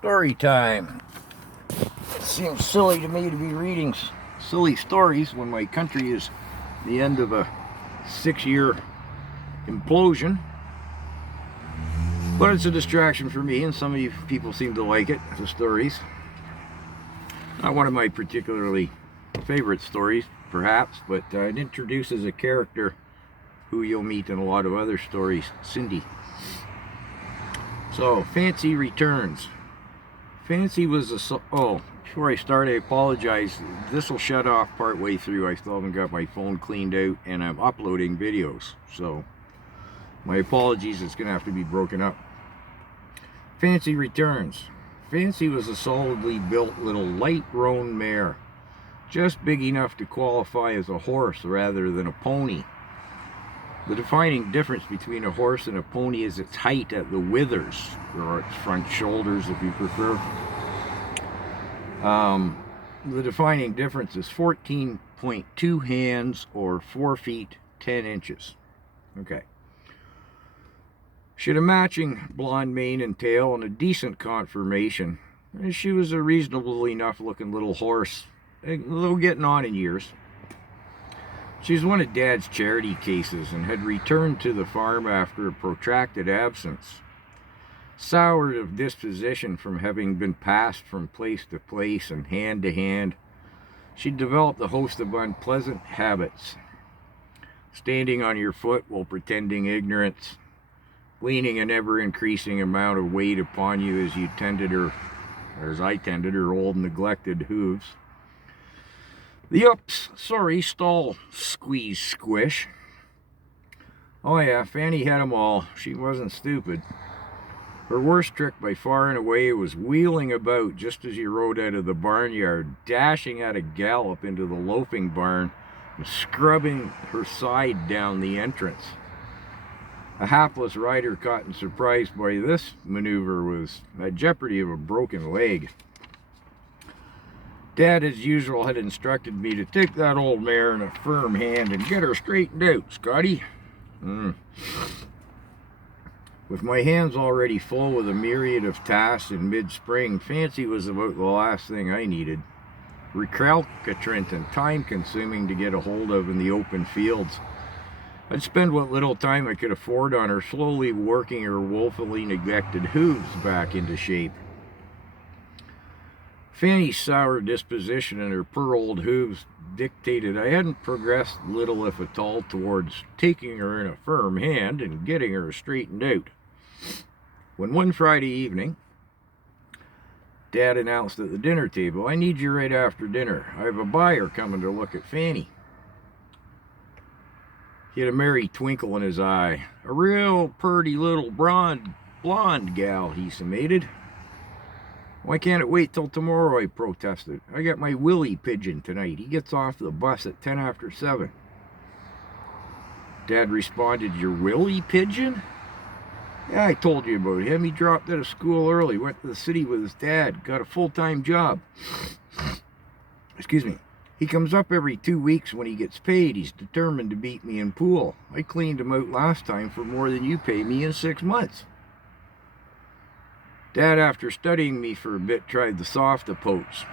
Story time. It seems silly to me to be reading silly stories when my country is the end of a 6-year implosion. But it's a distraction for me, and some of you people seem to like it, the stories. Not one of my particularly favorite stories, perhaps, but it introduces a character who you'll meet in a lot of other stories, Cindy. So, Fancy returns. Fancy was a... Oh, before I start, I apologize. This will shut off partway through. I still haven't got my phone cleaned out, and I'm uploading videos. So, my apologies. It's going to have to be broken up. Fancy returns. Fancy was a solidly built little light roan mare, just big enough to qualify as a horse rather than a pony. The defining difference between a horse and a pony is its height at the withers, or its front shoulders if you prefer. The defining difference is 14.2 hands, or 4 feet 10 inches. Okay. She had a matching blonde mane and tail and a decent conformation. And she was a reasonably enough looking little horse, a little getting on in years. She was one of Dad's charity cases and had returned to the farm after a protracted absence. Soured of disposition from having been passed from place to place and hand to hand, she developed a host of unpleasant habits. Standing on your foot while pretending ignorance, leaning an ever-increasing amount of weight upon you as you tended her, or as I tended her old neglected hooves. The stall squeeze squish. Oh yeah, Fanny had 'em all. She wasn't stupid. Her worst trick by far and away was wheeling about just as you rode out of the barnyard, dashing at a gallop into the loafing barn and scrubbing her side down the entrance. A hapless rider caught and surprised by this maneuver was at jeopardy of a broken leg. Dad, as usual, had instructed me to take that old mare in a firm hand and get her straightened out, Scotty. With my hands already full with a myriad of tasks in mid-spring, Fancy was about the last thing I needed. Recalcitrant and time-consuming to get a hold of in the open fields. I'd spend what little time I could afford on her, slowly working her woefully neglected hooves back into shape. Fanny's sour disposition and her poor old hooves dictated I hadn't progressed little if at all towards taking her in a firm hand and getting her straightened out. When one Friday evening, Dad announced at the dinner table, "I need you right after dinner. I have a buyer coming to look at Fanny." He had a merry twinkle in his eye. "A real purty little blonde gal," he summated. "Why can't it wait till tomorrow?" I protested. "I got my Willie pigeon tonight. He gets off the bus at 10 after 7. Dad responded, "Your Willie pigeon?" "Yeah, I told you about him. He dropped out of school early, went to the city with his dad, got a full-time job. Excuse me. He comes up every 2 weeks when he gets paid. He's determined to beat me in pool. I cleaned him out last time for more than you pay me in 6 months. Dad, after studying me for a bit, tried the soft approach.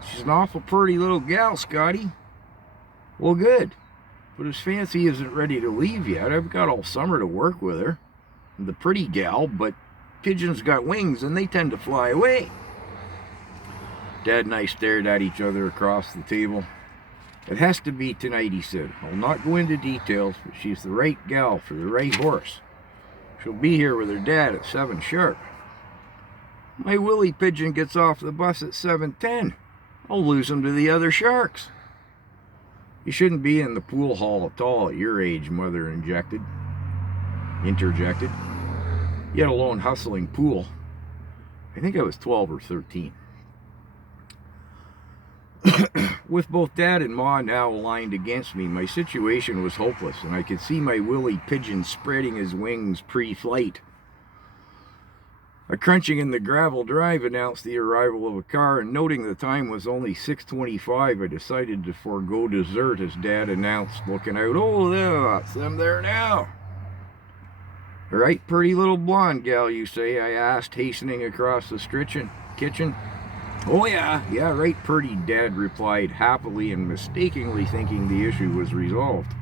"She's an awful pretty little gal, Scotty." "Well, good. But his Fancy isn't ready to leave yet. I've got all summer to work with her. The pretty gal, but pigeons got wings and they tend to fly away." Dad and I stared at each other across the table. "It has to be tonight," he said. "I'll not go into details, but she's the right gal for the right horse. She'll be here with her dad at 7 sharp. My Willie pigeon gets off the bus at 7:10. I'll lose him to the other sharks." "You shouldn't be in the pool hall at all at your age," Mother interjected. "Yet alone hustling pool." I think I was 12 or 13. With both Dad and Ma now aligned against me, my situation was hopeless, and I could see my Willie pigeon spreading his wings pre-flight. A crunching in the gravel drive announced the arrival of a car, and noting the time was only 6:25, I decided to forego dessert as Dad announced, looking out, "Oh, that's them there now." Right, pretty little blonde gal, you say? I asked, hastening across the kitchen. Oh, yeah, right, pretty, Dad replied, happily and mistakenly thinking the issue was resolved.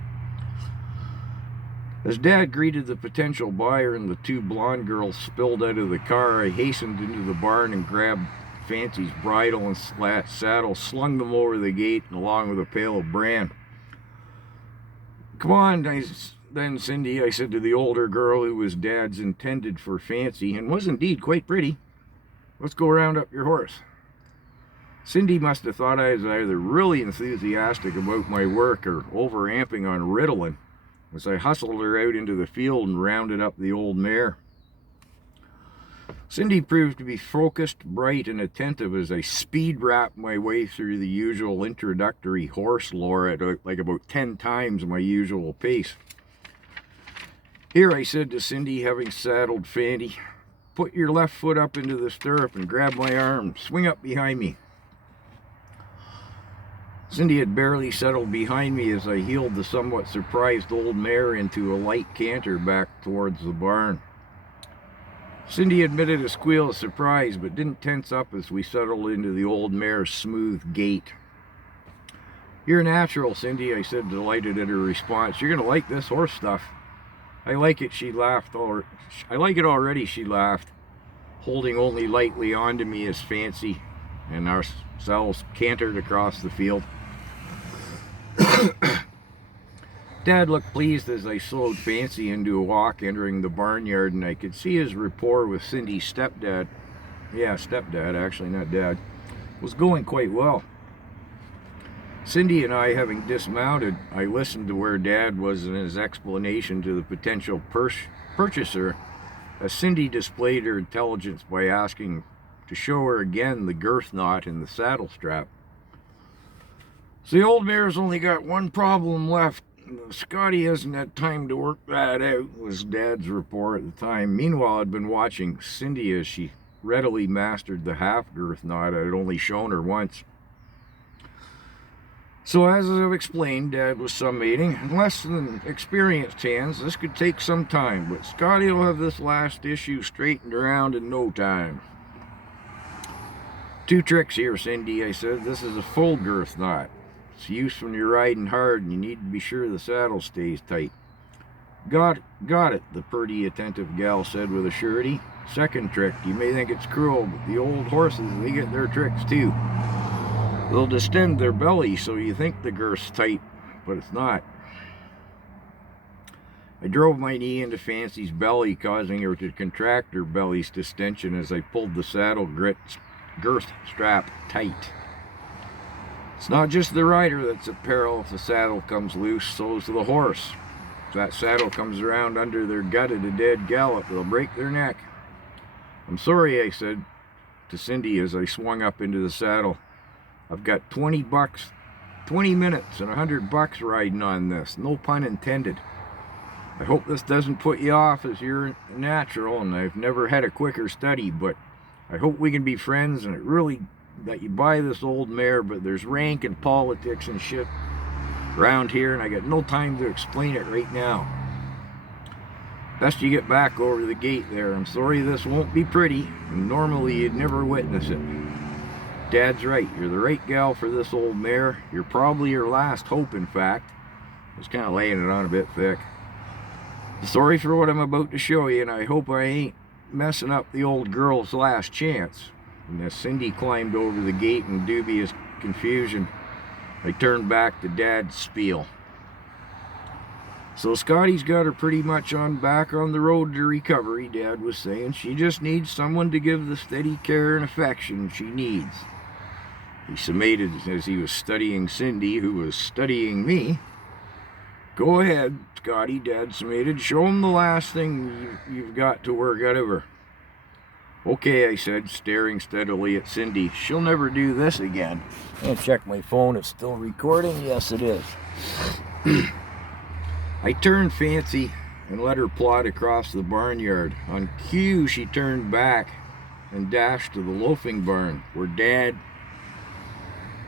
As Dad greeted the potential buyer and the two blonde girls spilled out of the car, I hastened into the barn and grabbed Fancy's bridle and saddle, slung them over the gate, and along with a pail of bran. Come on, then, Cindy, I said to the older girl who was Dad's intended for Fancy, and was indeed quite pretty. Let's go round up your horse. Cindy must have thought I was either really enthusiastic about my work or overamping on Ritalin, as I hustled her out into the field and rounded up the old mare. Cindy proved to be focused, bright, and attentive as I speed-rapped my way through the usual introductory horse lore at like about 10 times my usual pace. Here, I said to Cindy, having saddled Fanny, put your left foot up into the stirrup and grab my arm. Swing up behind me. Cindy had barely settled behind me as I heeled the somewhat surprised old mare into a light canter back towards the barn. Cindy emitted a squeal of surprise, but didn't tense up as we settled into the old mare's smooth gait. You're natural, Cindy, I said, delighted at her response. You're going to like this horse stuff. I like it, she laughed. I like it already, she laughed, holding only lightly onto me as Fancy and ourselves cantered across the field. Dad looked pleased as I slowed Fancy into a walk entering the barnyard, and I could see his rapport with Cindy's stepdad, actually, not dad, was going quite well. Cindy and I having dismounted, I listened to where Dad was in his explanation to the potential purchaser, as Cindy displayed her intelligence by asking to show her again the girth knot in the saddle strap. So the old mare's only got one problem left. Scotty hasn't had time to work that out, was Dad's report at the time. Meanwhile, I'd been watching Cindy as she readily mastered the half-girth knot I had only shown her once. So as I've explained, Dad was summating, in less than experienced hands, this could take some time, but Scotty will have this last issue straightened around in no time. 2 tricks here, Cindy, I said. This is a full girth knot. It's used when you're riding hard and you need to be sure the saddle stays tight. Got it, the pretty attentive gal said with a surety. Second trick, you may think it's cruel, but the old horses, they get their tricks too. They'll distend their belly so you think the girth's tight, but it's not. I drove my knee into Fancy's belly, causing her to contract her belly's distension as I pulled the saddle girth strap tight. It's not just the rider that's at peril if the saddle comes loose, so's the horse. If that saddle comes around under their gut at a dead gallop, they'll break their neck. I'm sorry, I said to Cindy as I swung up into the saddle. I've got 20 minutes and $100 riding on this, no pun intended. I hope this doesn't put you off as you're natural and I've never had a quicker study, but I hope we can be friends and it really that you buy this old mare, but there's rank and politics and shit around here and I got no time to explain it right now. Best you get back over the gate there. I'm sorry this won't be pretty, and normally you'd never witness it. Dad's right. You're the right gal for this old mare. You're probably your last hope, in fact. I was kind of laying it on a bit thick. Sorry for what I'm about to show you, and I hope I ain't messing up the old girl's last chance. And as Cindy climbed over the gate in dubious confusion, I turned back to Dad's spiel. So Scotty's got her pretty much back on the road to recovery, Dad was saying. She just needs someone to give the steady care and affection she needs. He summated as he was studying Cindy, who was studying me. Go ahead, Scotty, Dad summated. Show him the last thing you've got to work out of her. Okay, I said, staring steadily at Cindy. She'll never do this again. I'll check my phone. It's still recording. Yes, it is. I turned Fancy and let her plod across the barnyard. On cue, she turned back and dashed to the loafing barn, where Dad,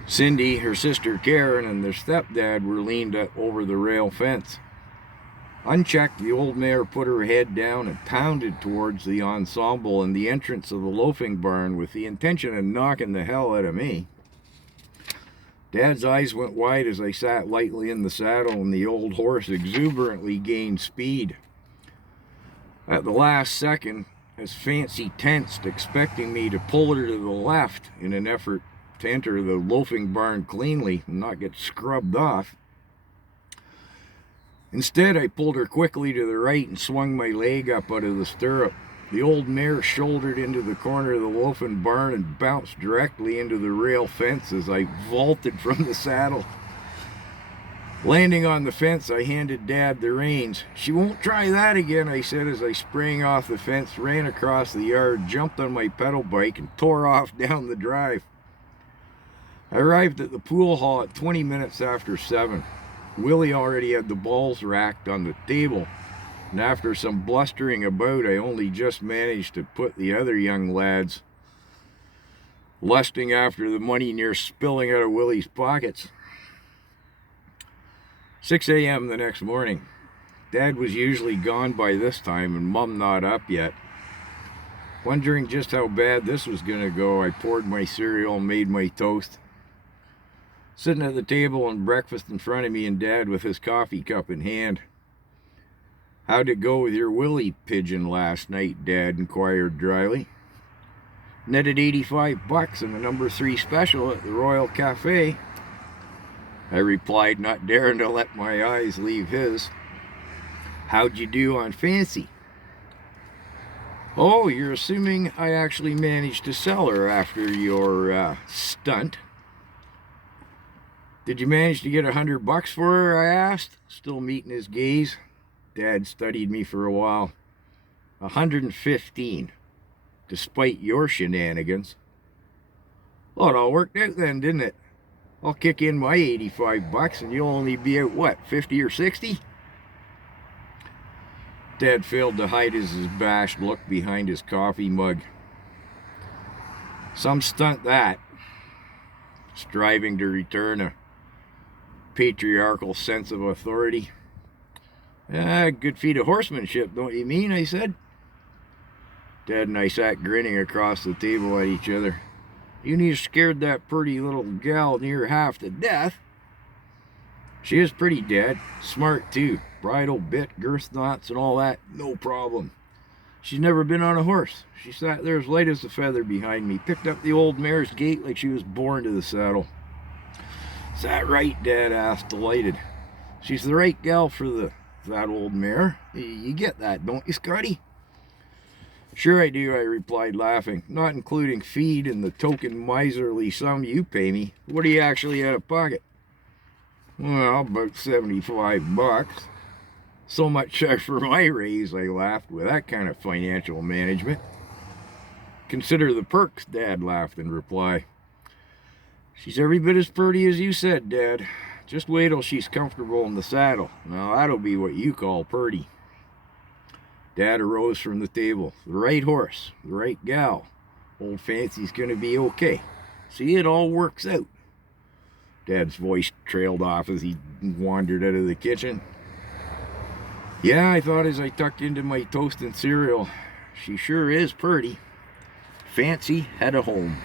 Cindy, her sister Karen, and their stepdad were leaned over the rail fence. Unchecked, the old mare put her head down and pounded towards the ensemble and the entrance of the loafing barn with the intention of knocking the hell out of me. Dad's eyes went wide as I sat lightly in the saddle and the old horse exuberantly gained speed. At the last second, as Fancy tensed, expecting me to pull her to the left in an effort to enter the loafing barn cleanly and not get scrubbed off. Instead, I pulled her quickly to the right and swung my leg up out of the stirrup. The old mare shouldered into the corner of the loafing barn and bounced directly into the rail fence as I vaulted from the saddle. Landing on the fence, I handed Dad the reins. "She won't try that again," I said as I sprang off the fence, ran across the yard, jumped on my pedal bike, and tore off down the drive. I arrived at the pool hall at 20 minutes after 7. Willie already had the balls racked on the table, and after some blustering about, I only just managed to put the other young lads lusting after the money near spilling out of Willie's pockets. 6 a.m. the next morning. Dad was usually gone by this time and Mum not up yet. Wondering just how bad this was going to go, I poured my cereal and made my toast. Sitting at the table and breakfast in front of me and Dad with his coffee cup in hand. "How'd it go with your Willie pigeon last night?" Dad inquired dryly. "Netted $85 in the number 3 special at the Royal Cafe," I replied, not daring to let my eyes leave his. "How'd you do on Fancy?" "Oh, you're assuming I actually managed to sell her after your stunt." "Did you manage to get $100 for her?" I asked, still meeting his gaze. Dad studied me for a while. 115, despite your shenanigans." "Well, it all worked out then, didn't it? I'll kick in my $85 and you'll only be out, what, 50 or 60? Dad failed to hide his abashed look behind his coffee mug. "Some stunt that." Striving to return a patriarchal sense of authority. "Good feat of horsemanship, don't you mean?" I said. Dad and I sat grinning across the table at each other. "You near scared that pretty little gal near half to death." "She is pretty, Dad. Smart, too. Bridle, bit, girth knots, and all that. No problem. She's never been on a horse. She sat there as light as a feather behind me, picked up the old mare's gait like she was born to the saddle." "Is that right?" Dad asked, delighted. "She's the right gal for that old mare. You get that, don't you, Scotty?" "Sure I do," I replied, laughing. "Not including feed and the token miserly sum you pay me. What do you actually out of pocket?" "Well, about $75. So much for my raise," I laughed, "with that kind of financial management." "Consider the perks," Dad laughed in reply. "She's every bit as pretty as you said, Dad. Just wait till she's comfortable in the saddle. Now that'll be what you call pretty." Dad arose from the table. "The right horse, the right gal. Old Fancy's gonna be okay. See, it all works out." Dad's voice trailed off as he wandered out of the kitchen. "Yeah," I thought as I tucked into my toast and cereal, "she sure is pretty. Fancy had a home."